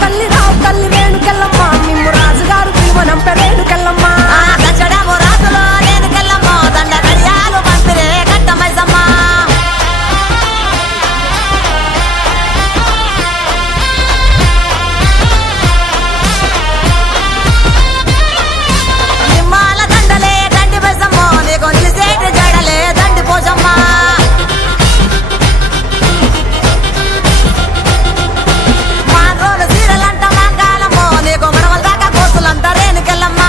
తల్లి రావు తల్లి రేణుకెళ్ళమ్మ మిమ్ము రాజుగారు పిలువనంప రేణుకెళ్ళమ్మ దచ్చడము రాజులో రేణుకెళ్ళమ్మ దండ గడియాలు పంపిరే కట్టమైసమ్మ నిమ్మాల దండలే దండి మైసమ్మ నీకు నిలిసేటి జడలే దండి పోసమ్మ మాండ్రోలు సీరలంట మంగాళమ్మో నీకు మడవల దాకా కోసులంట రేణుకెళ్ళమ్మ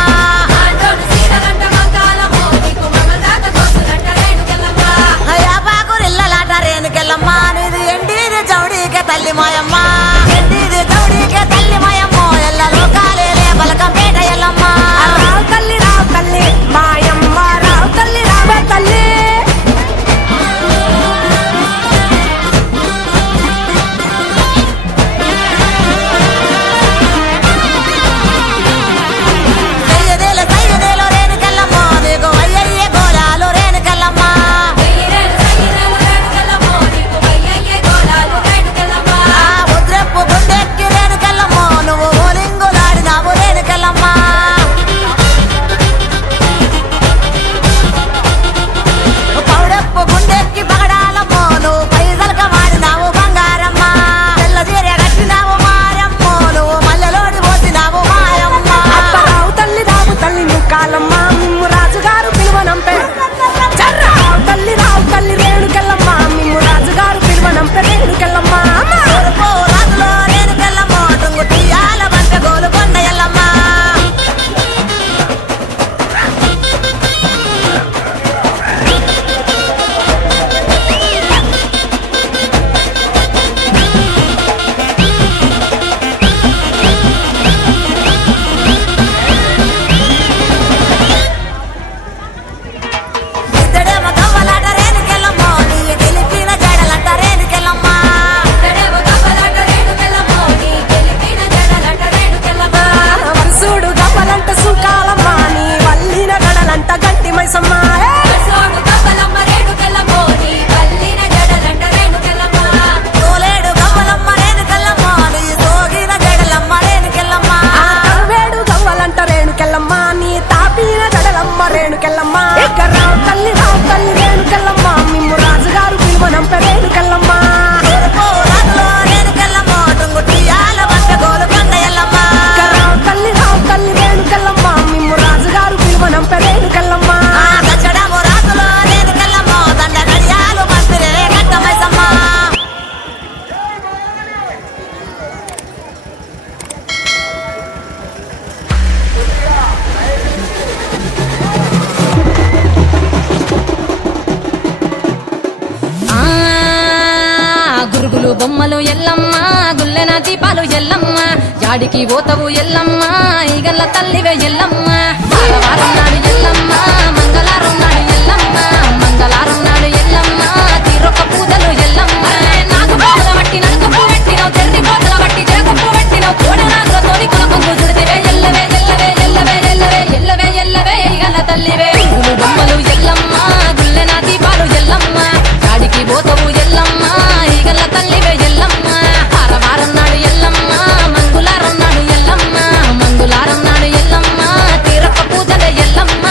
యాపాకురిల్లలాట రేణుకెళ్ళమ్మ నీది ఎండిది చౌడీకే తల్లి మాయమ్మ ఎండిది చౌడీకే తల్లి మాయమ్మో ఎల్ల లోకాలేలే బలకంపేట ఎల్లమ్మ రావు తల్లి మాయమ్మ రావు తల్లి రావే తల్లి సయ్యదేలో రేణుకెళ్ళమ్మ నీకు అయ్యయ్యే గోళాలు రేణుకెళ్ళమ్మ ఉద్రెప్పు గుండెక్కి రేణుకెళ్ళమ్మ నువ్వు ఓలింగులాడినావు రేణుకెళ్ళమ్మ పౌడెప్పు గుండెక్కి పగడాలమ్మో నువ్వు పైసలక మాడినావు బంగారమ్మ తెల్ల చీర కట్టినావు మారమ్మో నువ్వు మల్లెలోడి పోసినావు మాయమ్మ రావు తల్లి ముక్కాలమ్మ మిమ్ము రాజుగారు పిలువనంపే రావు తల్లి రేణుకెళ్ళమ్మ మిమ్ము రాజుగారు పిలువనంప రేణుకెళ్ళమ్మ తూర్పు రాజులో రేణుకెళ్ళమ్మ టుంగు టీయాల బంట గోలు కొండ ఎల్లమ్మ ఇద్దడేమో కవ్వలాట రేణుకెళ్ళమ్మ నీ గెలిపిన జడలంట రేణుకెళ్ళమ్మ వరుసుడు గవ్వలంట సుకాలమ్మ నీ వల్లిన గడలంట గట్టి మైసమ్మ తోలేడు గవ్వలమ్మ రేణుకెళ్ళమ్మ నీ సోగిన జడలమ్మ రేణుకెళ్ళమ్మ వేడు గవ్వలంట రేణుకెళ్ళమ్మ నీ తాపిన గడలమ్మ రేణుకెళ్ళమ్మ రావు తల్లి రేణుకెళ్ళమ్మ మిమ్ము రాజుగారు పిలువనంప రేణుకెళ్ళమ్మ తూర్పు రాజులో రేణుకెళ్ళమ్మ టుంగు టీయాల బంట గోలు కొండ ఎల్లమ్మ రావు తల్లి రేణుకెళ్ళమ్మ మిమ్ము రాజుగారు పిలువనంప రేణుకెళ్ళమ్మ దచ్చడము రాజులో రేణుకెళ్ళమ్మ దండ గడియాలు పంపిరే కట్టమైసమ్మ గురుగులు బొమ్మలు ఎల్లమ్మ గుల్లెన దీపాలు ఎల్లమ్మ జాడికి పోతవు ఎల్లమ్మ ఈగల్ల తల్లివే ఎల్లమ్మ వారం నాడు ఎల్లమ్మ మంగళారం నాడు ఎల్లమ్మ మంగళారం నాడు ఎల్లమ్మ తీరొక్క పూజలు ఎల్లమ్మ నాకు పూల బట్టి నడుకప్పు పెట్టినవు తెర్రి పోతల బట్టి జరగప్పు పెట్టినవు కోడ నాగులతోని కొనకొంగు చుడితివే ఎల్లవే ఎల్లవే ఎల్లవే ఎల్లవే ఎల్లవే ఎల్లవే ఈగల్ల తల్లివే గురుగులు బొమ్మలు ఎల్లమ్మ గుల్లెన దీపాలు ఎల్లమ్మ జాడికి పోతవు ఎల్లమ్మ ఈగల్ల తల్లివే ఎల్లమ్మ వారం నాడు ఎల్లమ్మ మంగుళారం నాడు ఎల్లమ్మ మంగుళారం నాడు ఎల్లమ్మ తీరొక్క పూజల ఎల్లమ్మ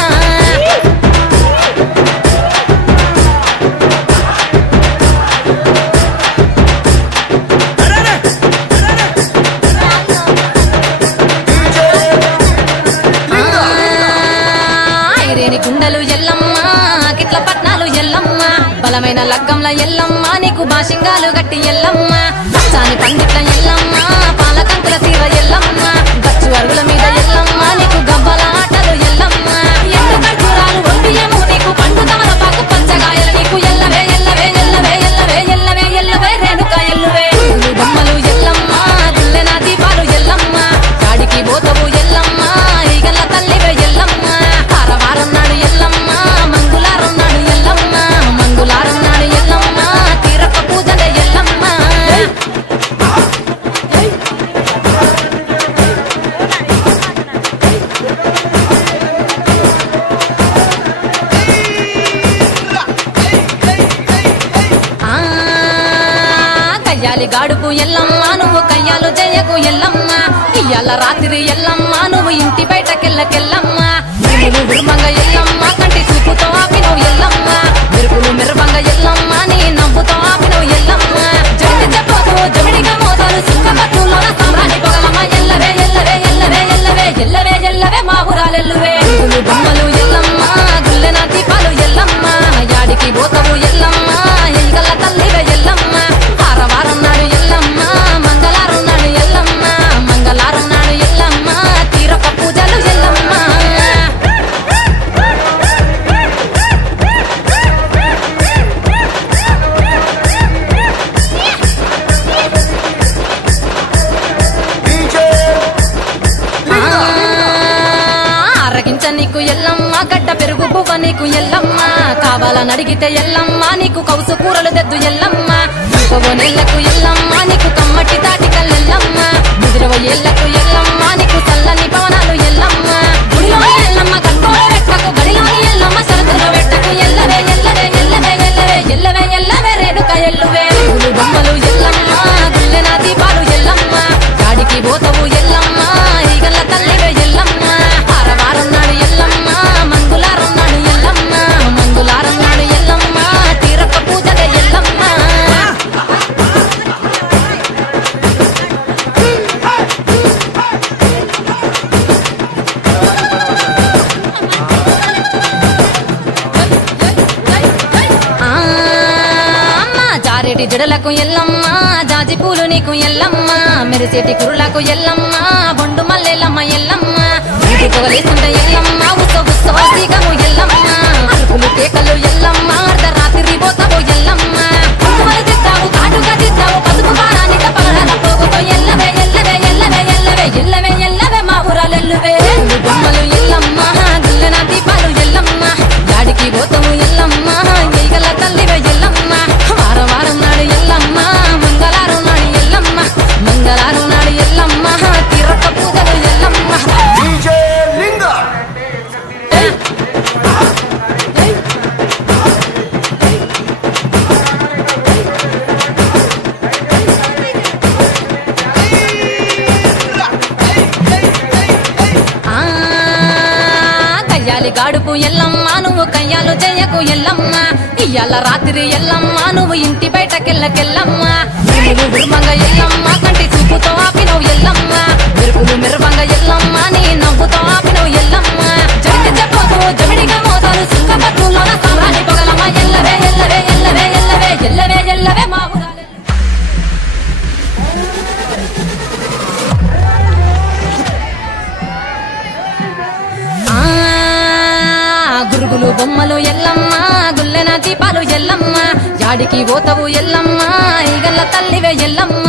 ఐరేని గుండెలు ఎల్లమ్మ కిట్ల పట్నాలు ఎల్లమ్మ బలమైన లగ్గంల ఎల్లమ్మ నీకు బాషింగాలు గట్టి ఎల్లమ్మ చాని పందిట్ల ఎల్లమ్మ పాలకంకుల తీర ఎల్లమ్మ గచ్చు అరుగుల మీద ఎల్లమ్మ నీకు గవ్వల ఆటలు ఎల్లమ్మ ఎండు ఖర్జూరాలు ఒంటియేమో నీకు పండు తమలపాకు పంచగాయలు నీకు ఎల్లవే ఎల్లవే ఎల్లవే ఎల్లవే ఎల్లవే ఎల్లవే రేణుక ఎల్లువే గుళ్ళు బొమ్మలు ఎల్లమ్మ గుల్లెన దీపాలు ఎల్లమ్మ జాడికి పోతవు ఎల్లమ్మ ఈగల్ల తల్లివే ఎల్లమ్మ వారం నాడు ఎల్లమ్మ మంగుళారం నాడు ఎల్లమ్మ మంగుళారం నాడు ఎల్లమ్మ తీరొక్క పూజల ఎల్లమ్మ గయ్యాలి గాడుపు ఎల్లమ్మ నువ్వు కయ్యాలు జయకు ఎల్లమ్మ ఇయ్యాల రాత్రి ఎల్లమ్మ నువ్వు ఇంటి బయటకెళ్ళకెళ్ళమ్మ నువ్వు ఉర్మంగ ఎల్లమ్మ కంటి చూపుతో ఆపినవు ఎల్లమ్మ మెరుపులు మెరువంగ ఎల్లమ్మ నీ నవ్వుతో ఆపినవు ఎల్లమ్మ జడికి చెప్పకు జమిడిగా మోతాలు సుక్కబట్టులో సంబరాన్ని పొగలమ్మ ఎల్లవే ఎల్లవే ఎల్లవే ఎల్లవే ఎల్లవే ఎల్లవే మా ఊరాలెల్లువే బొమ్మలు ఎల్లమ్మ గుల్లెన దీపాలు ఎల్లమ్మ యాడికి పోతవు ఎల్లమ్మ ఎల్గల్ల తల్లివే ఎల్లమ్మ వారం నాడు ఎల్లమ్మ మంగళారం నాడు ఎల్లమ్మ మంగళారం నాడు ఎల్లమ్మ తీరొక్క పూజలు ఎల్లమ్మ అరగించ నీకు ఎల్లమ్మ గడ్డ పెరుగు బువ్వ నీకు ఎల్లమ్మ కావాలని అడిగితే ఎల్లమ్మ నీకు కౌసు కూరలు తెద్దు ఎల్లమ్మ నెల్లకు ఎల్లమ్మ నీకు కమ్మటి తాటికల్లెల్లమ్మ 20 ఏళ్లకు ఎల్లమ్మ నీకు చల్లని భవనాలు ఎల్లమ్మ గుడిలో ఎల్లమ్మ కట్టోడ పెట్టకు గడిలోని ఎల్లమ్మ సరదులో పెట్టకు ఎల్లవే ఎల్లవే ఎల్లవే ఎల్లవే ఎల్లవే ఎల్లవే రేణుక ఎల్లువే బొమ్మలు ఎల్లమ్మ గుల్లెన దీపాలు ఎల్లమ్మ గాడికి పోతవు ఎల్లమ్మ ఈగల్ల తల్లివే ఎల్లమ్మ వారం నాడు ఎల్లమ్మ మంగుళారం నాడు ఎల్లమ్మ మంగుళారం నాడు ఎల్లమ్మ తీరొక్క పూజలే ఎల్లమ్మ జారేటి జడలకు ఎల్లమ్మ జాజి పూలు నీకు ఎల్లమ్మ మెరిసేటి కురులకు ఎల్లమ్మ బొండు మల్లెలమ్మ ఎల్లమ్మ పొగలేస్తుంటే ఎల్లమ్మ ఉత్సవ సీకము ఎల్లమ్మ అరుపులు కేకలు ఎల్లమ్మ అర్ధరాత్రి పోతావు ఎల్లమ్మ కుంకుమలు తిద్దావు కాటుగా తిద్దావు పసుపు పారానిక పగడాల పోగుతో ఎల్లవే ఎల్లవే ఎల్లవే ఎల్లవే ఎల్లవే ఎల్లవే మా ఊరాలెల్లువే బొమ్మలు ఎల్లమ్మ గుల్లెన దీపాలు ఎల్లమ్మ యాడికి పోతావు ఎల్లమ్మ ఈగల తల్లివే ఎల్లమ్మ వారం నాడు ఎల్లమ్మ మంగళారం నాడు ఎల్లమ్మ మంగళారం నాడు ఎల్లమ్మ తీరొక్క పూజలు ఎల్లమ్మ కయ్యాలి గాడుపు ఎల్లమ్మ నువ్వు కయ్యాలు జయకు ఎల్లమ్మ ఇయ్యాల రాత్రి ఎల్లమ్మ నువ్వు ఇంటి బయటకెళ్ళకెళ్ళమ్మ నువ్వు ఉర్మంగ ఎల్లమ్మ కంటి చూపుతో ఆపినవు ఎల్లమ్మ మెరుపులు మెరువంగ ఎల్లమ్మ నీ నవ్వుతో ఆపినవు ఎల్లమ్మ జడికి చెప్పకు జమిడిగా మోతాలు సుక్కబట్టులో సంబరాన్ని పొగలమ్మ ఎల్లవే ఎల్లవే ఎల్లవే ఎల్లవే ఎల్లవే ఎల్లవే మా ఊరాలెల్లువే గురుగులు బొమ్మలు ఎల్లమ్మ గుల్లెన దీపాలు ఎల్లమ్మ యాడికి పోతవు ఎల్లమ్మ ఈగల్ల తల్లివే ఎల్లమ్మ